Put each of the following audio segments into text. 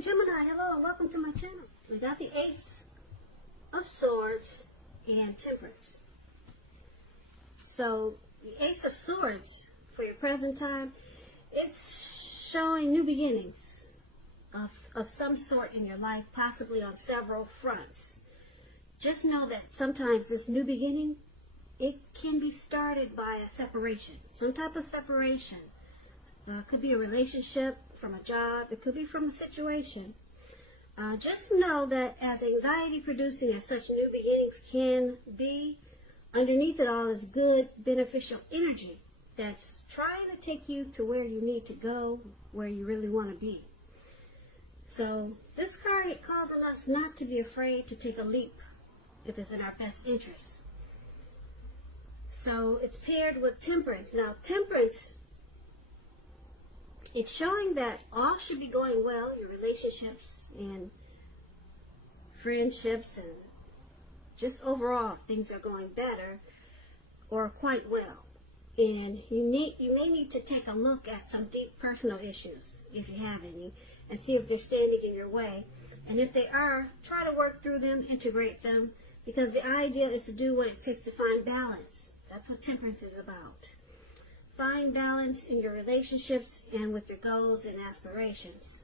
Gemini, hello and welcome to my channel. We got the Ace of Swords and Temperance. So the Ace of Swords for your present time, it's showing new beginnings of some sort in your life, possibly on several fronts. Just know that sometimes this new beginning, it can be started by a separation, some type of separation. Could be a relationship, from a job, it could be from a situation. Just know that as anxiety producing as such new beginnings can be, underneath it all is good, beneficial energy that's trying to take you to where you need to go, where you really want to be. So this card, it calls on us not to be afraid to take a leap if it's in our best interest. So it's paired with Temperance. Now Temperance, it's showing that all should be going well, your relationships and friendships, and just overall things are going better or quite well. And you may need to take a look at some deep personal issues, if you have any, and see if they're standing in your way. And if they are, try to work through them, integrate them, because the idea is to do what it takes to find balance. That's what Temperance is about. Find balance in your relationships and with your goals and aspirations.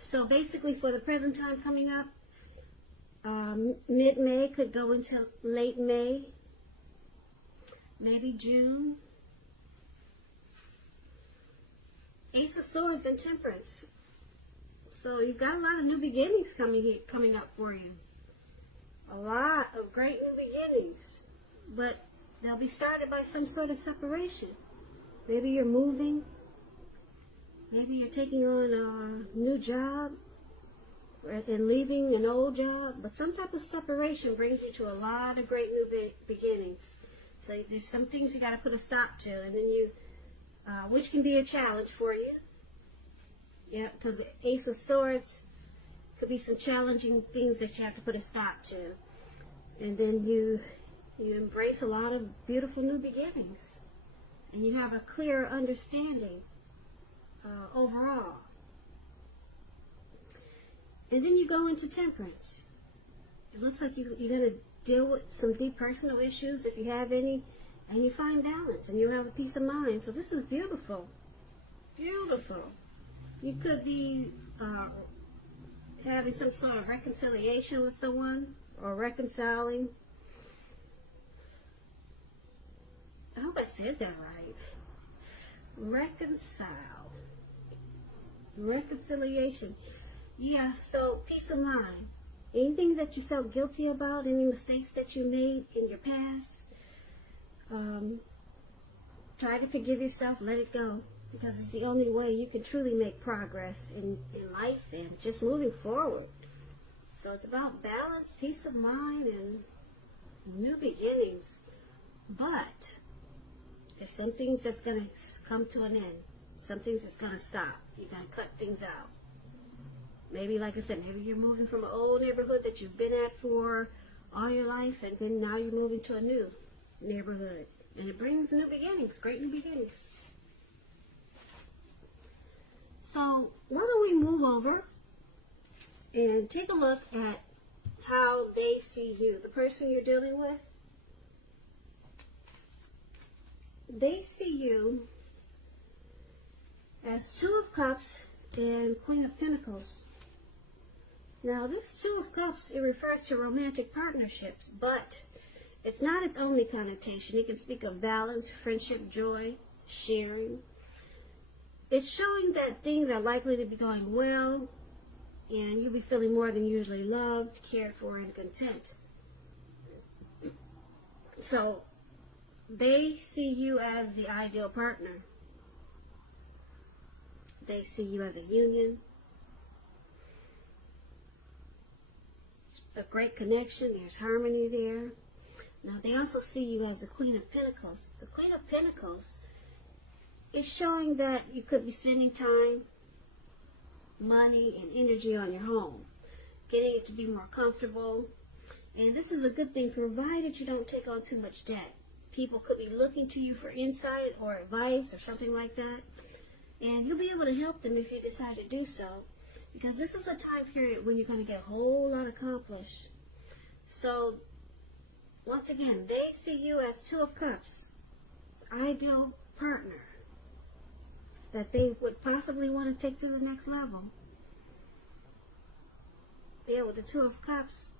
So basically for the present time coming up, mid-May could go into late May, maybe June. Ace of Swords and Temperance. So you've got a lot of new beginnings coming up for you. A lot of great new beginnings. But they'll be started by some sort of separation. Maybe you're moving. Maybe you're taking on a new job and leaving an old job. But some type of separation brings you to a lot of great new beginnings. So there's some things you got to put a stop to, and then you, which can be a challenge for you. Yeah, because the Ace of Swords could be some challenging things that you have to put a stop to. And then you embrace a lot of beautiful new beginnings, and you have a clearer understanding overall. And then you go into Temperance. It looks like you're going to deal with some deep personal issues, if you have any, and you find balance, and you have a peace of mind. So this is beautiful. Beautiful. You could be having some sort of reconciliation with someone, or reconciling. I hope I said that right. Reconcile. Reconciliation. Yeah, so peace of mind. Anything that you felt guilty about, any mistakes that you made in your past, try to forgive yourself, let it go. Because it's the only way you can truly make progress in life and just moving forward. So it's about balance, peace of mind, and new beginnings. But there's some things that's going to come to an end. Some things that's going to stop. You got to cut things out. Maybe, like I said, maybe you're moving from an old neighborhood that you've been at for all your life, and then now you're moving to a new neighborhood. And it brings new beginnings, great new beginnings. So why don't we move over and take a look at how they see you, the person you're dealing with. They see you as Two of Cups and Queen of Pentacles. Now this Two of Cups, it refers to romantic partnerships, but it's not its only connotation. It can speak of balance, friendship, joy, sharing. It's showing that things are likely to be going well, and you'll be feeling more than usually loved, cared for, and content. So they see you as the ideal partner. They see you as a union, a great connection. There's harmony there. Now they also see you as the Queen of Pentacles. The Queen of Pentacles is showing that you could be spending time, money, and energy on your home, getting it to be more comfortable. And this is a good thing, provided you don't take on too much debt. People could be looking to you for insight or advice or something like that. And you'll be able to help them if you decide to do so. Because this is a time period when you're going to get a whole lot accomplished. So, once again, they see you as Two of Cups, ideal partner that they would possibly want to take to the next level. Yeah, with the Two of Cups,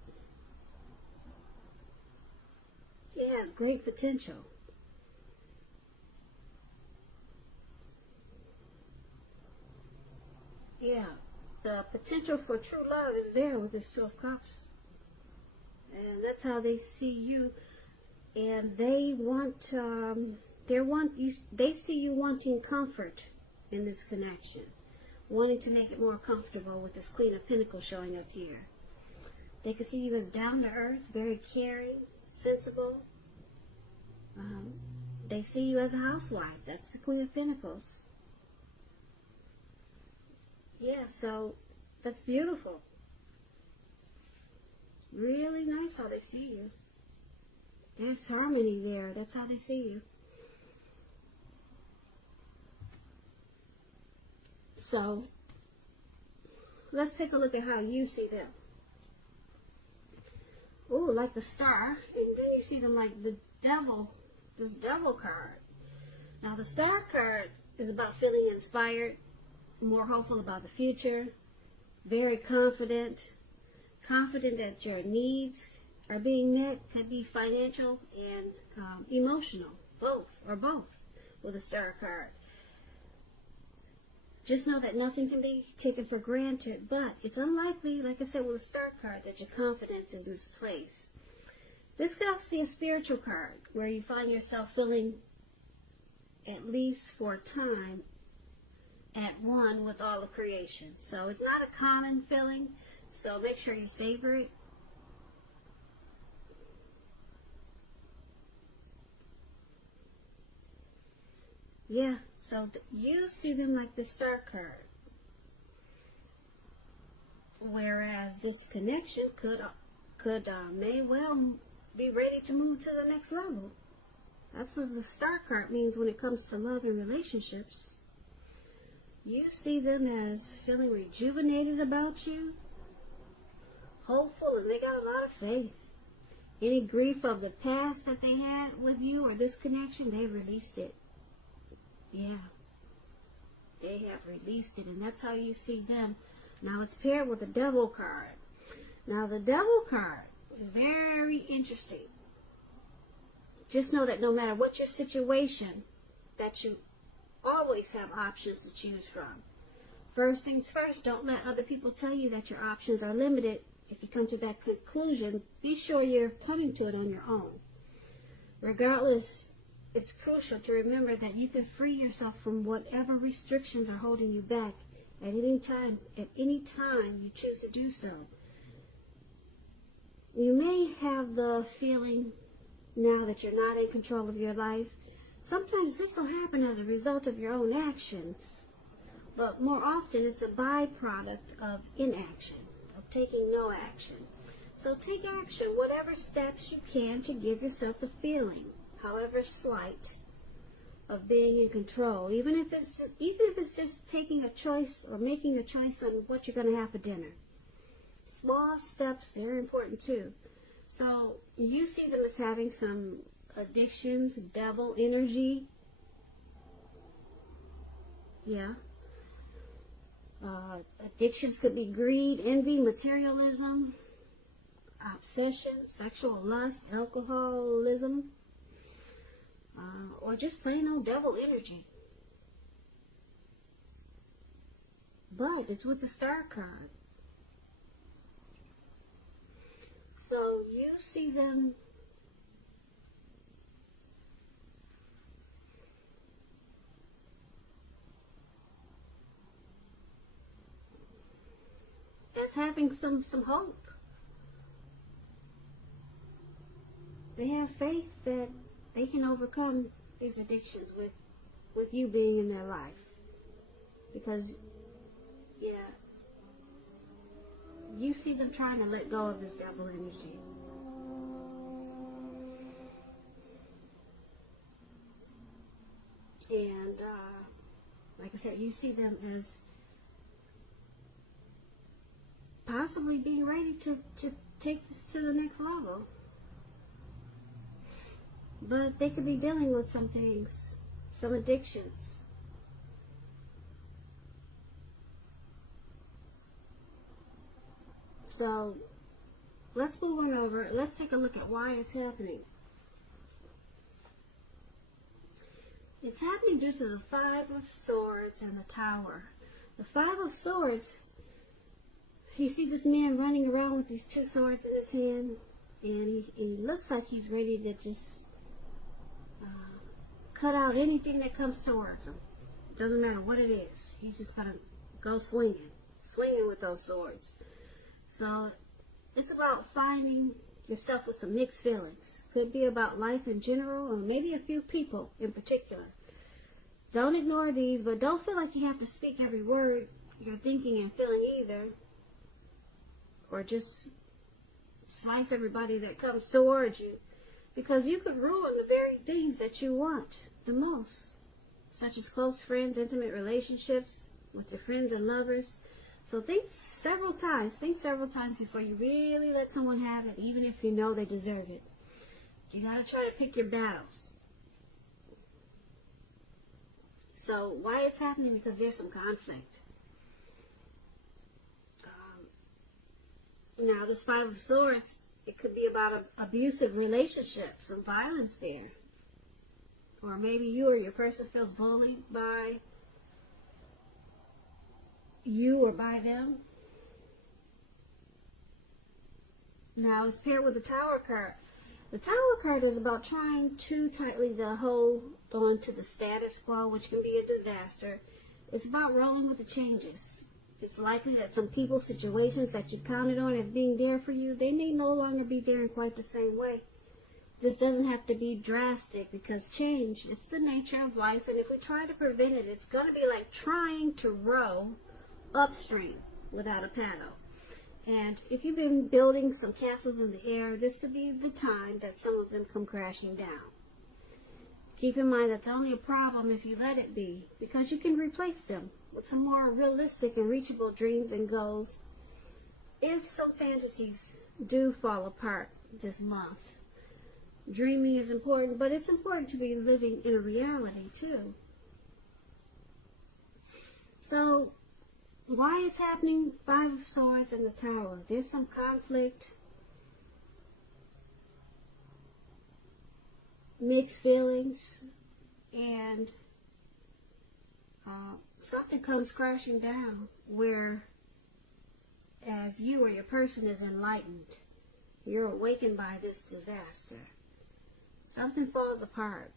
it has great potential. Yeah, the potential for true love is there with this Two of Cups. And that's how they see you. And they want, they see you wanting comfort in this connection. Wanting to make it more comfortable with this Queen of Pentacles showing up here. They can see you as down to earth, very caring, sensible. They see you as a housewife. That's the Queen of Pentacles. Yeah, so that's beautiful. Really nice how they see you. There's harmony there. That's how they see you. So, let's take a look at how you see them. Ooh, like the Star. And then you see them like the Devil. This Devil card. Now, the Star card is about feeling inspired, more hopeful about the future, very confident that your needs are being met. Could be financial and emotional, both with a Star card. Just know that nothing can be taken for granted, but it's unlikely, like I said, with a Star card, that your confidence is misplaced. This could also be a spiritual card, where you find yourself feeling, at least for a time, at one with all of creation. So it's not a common feeling, so make sure you savor it. Yeah, so you see them like the Star card. Whereas this connection may well be ready to move to the next level. That's what the Star card means when it comes to love and relationships. You see them as feeling rejuvenated about you, hopeful, and they got a lot of faith. Any grief of the past that they had with you or this connection, they released it. Yeah, they have released it, and that's how you see them. Now it's paired with the Devil card. Now the Devil card is very interesting. Just know that no matter what your situation, that you always have options to choose from. First things first, don't let other people tell you that your options are limited. If you come to that conclusion, be sure you're coming to it on your own. Regardless, it's crucial to remember that you can free yourself from whatever restrictions are holding you back at any time you choose to do so. You may have the feeling now that you're not in control of your life. Sometimes this will happen as a result of your own actions, but more often it's a byproduct of inaction, of taking no action. So take action, whatever steps you can, to give yourself the feeling, however slight, of being in control. Even if it's just taking a choice or making a choice on what you're going to have for dinner. Small steps, they're important too. So you see them as having some addictions, devil energy. Yeah. Addictions could be greed, envy, materialism, obsession, sexual lust, alcoholism, or just plain old devil energy. But it's with the Star card. So you see them as having some hope. They have faith that they can overcome these addictions with you being in their life. Because, yeah, you see them trying to let go of this devil energy. And Like I said, you see them as possibly being ready to take this to the next level. But they could be dealing with some things, some addictions. So let's move on over. Let's take a look at why it's happening. It's happening due to the Five of Swords and the Tower. The Five of Swords, you see this man running around with these two swords in his hand, and he looks like he's ready to just cut out anything that comes towards him. Doesn't matter what it is. He's just going to go swinging with those swords. So it's about finding yourself with some mixed feelings. Could be about life in general, or maybe a few people in particular. Don't ignore these, but don't feel like you have to speak every word you're thinking and feeling either. Or just slice everybody that comes towards you. Because you could ruin the very things that you want the most. Such as close friends, intimate relationships with your friends and lovers. So think several times before you really let someone have it, even if you know they deserve it. You got to try to pick your battles. So why it's happening? Because there's some conflict. Now this Five of Swords, it could be about an abusive relationship, some violence there. Or maybe you or your person feels bullied by you or by them. Now it's paired with the Tower card. The Tower card is about trying too tightly to hold on to the status quo, which can be a disaster. It's about rolling with the changes. It's likely that some people, situations that you counted on as being there for you, they may no longer be there in quite the same way. This doesn't have to be drastic, because change, it's the nature of life, and if we try to prevent it, it's going to be like trying to row upstream without a paddle. And if you've been building some castles in the air, this could be the time that some of them come crashing down. Keep in mind that's only a problem if you let it be, because you can replace them with some more realistic and reachable dreams and goals if some fantasies do fall apart this month. Dreaming is important, but it's important to be living in a reality too. So, why it's happening? Five of Swords and the Tower. There's some conflict, mixed feelings, and something comes crashing down where, as you or your person is enlightened, you're awakened by this disaster. Something falls apart.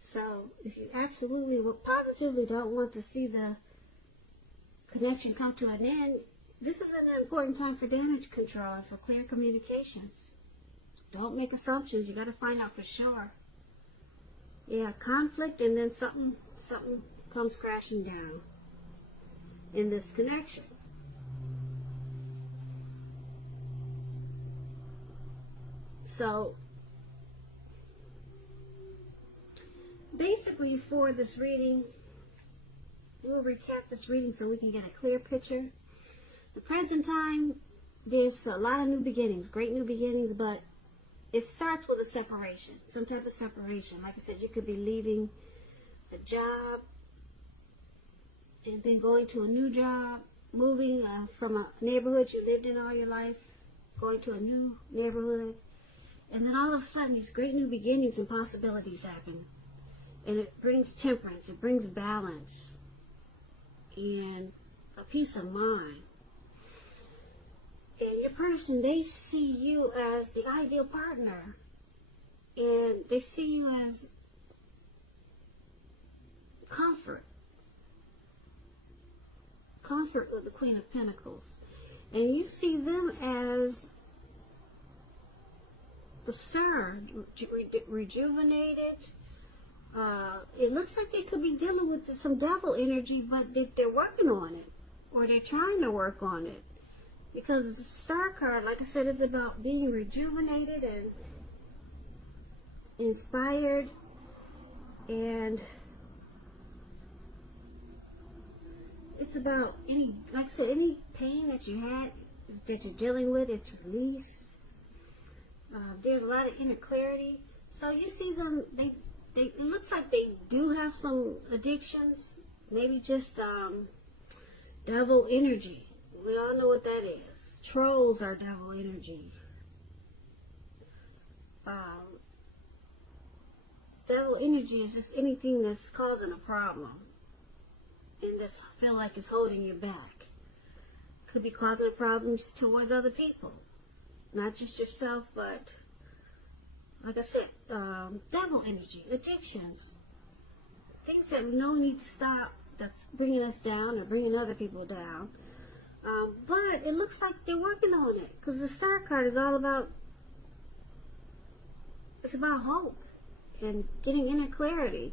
So, if you absolutely, positively don't want to see the connection come to an end, this is an important time for damage control and for clear communications. Don't make assumptions. You got to find out for sure. Yeah, conflict, and then something comes crashing down in this connection. So, basically for this reading, we'll recap this reading so we can get a clear picture. The present time, there's a lot of new beginnings, great new beginnings, but it starts with a separation, some type of separation. Like I said, you could be leaving a job and then going to a new job, moving from a neighborhood you lived in all your life, going to a new neighborhood, and then all of a sudden these great new beginnings and possibilities happen. And it brings temperance, it brings balance, and a peace of mind. And your person, they see you as the ideal partner. And they see you as comfort. Comfort with the Queen of Pentacles. And you see them as the star, rejuvenated. It looks like they could be dealing with some devil energy, but they're working on it. Or they're trying to work on it. Because the star card, like I said, is about being rejuvenated and inspired, and it's about any, like I said, any pain that you had, that you're dealing with, it's released. There's a lot of inner clarity. So you see them, it looks like they do have some addictions, maybe just devil energy. We all know what that is. Trolls are devil energy. Devil energy is just anything that's causing a problem and that's feel like it's holding you back. Could be causing problems towards other people, not just yourself, but like I said, devil energy, addictions, things that we know need to stop, that's bringing us down or bringing other people down. But it looks like they're working on it, because the Star card is all about, it's about hope and getting inner clarity.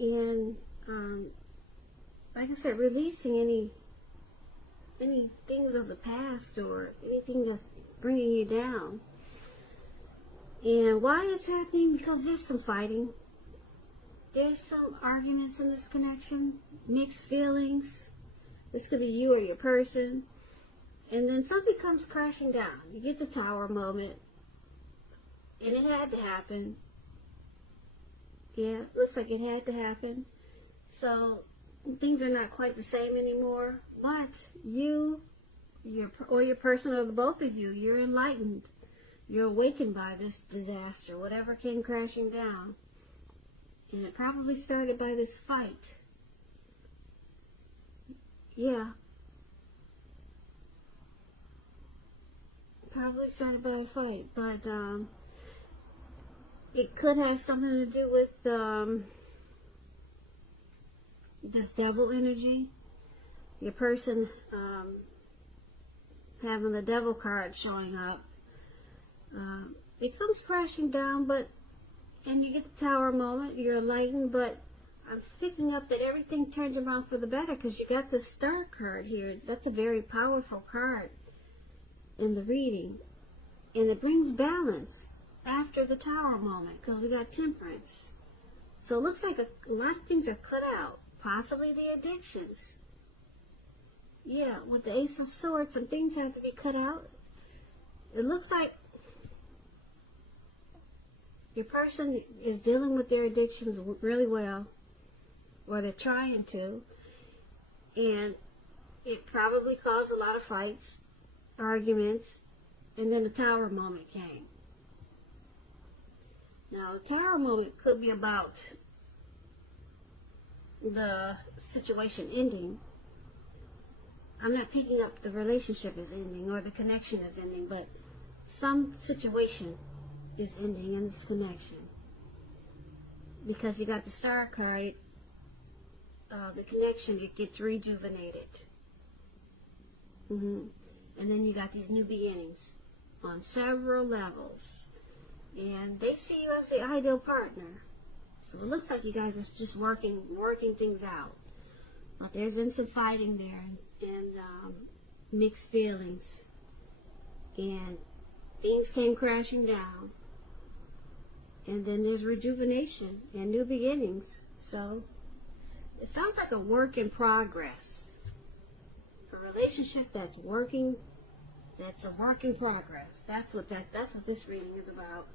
And like I said, releasing any things of the past or anything that's bringing you down. And why it's happening? Because there's some fighting. There's some arguments in this connection, mixed feelings. This could be you or your person. And then something comes crashing down. You get the Tower moment. And it had to happen. Yeah, looks like it had to happen. So things are not quite the same anymore. But you, your person, or the both of you, you're enlightened. You're awakened by this disaster, whatever came crashing down. And it probably started by this fight. Yeah. Probably started by a fight, but it could have something to do with this devil energy. Your person having the devil card showing up. It comes crashing down, and you get the Tower moment, you're enlightened, but I'm picking up that everything turns around for the better, because you got the Star card here. That's a very powerful card in the reading. And it brings balance after the Tower moment, because we got Temperance. So it looks like a lot of things are cut out, possibly the addictions. Yeah, with the Ace of Swords, some things have to be cut out. It looks like your person is dealing with their addictions really well, or they're trying to, and it probably caused a lot of fights, arguments, and then the Tower moment came. Now, the Tower moment could be about the situation ending. I'm not picking up the relationship is ending or the connection is ending, but some situation is ending in this connection. Because you got the Star card, the connection, it gets rejuvenated. And then you got these new beginnings on several levels. And they see you as the ideal partner. So it looks like you guys are just working things out. But there's been some fighting there and mixed feelings. And things came crashing down. And then there's rejuvenation and new beginnings. So it sounds like a work in progress. A relationship that's working, that's a work in progress. That's what this reading is about.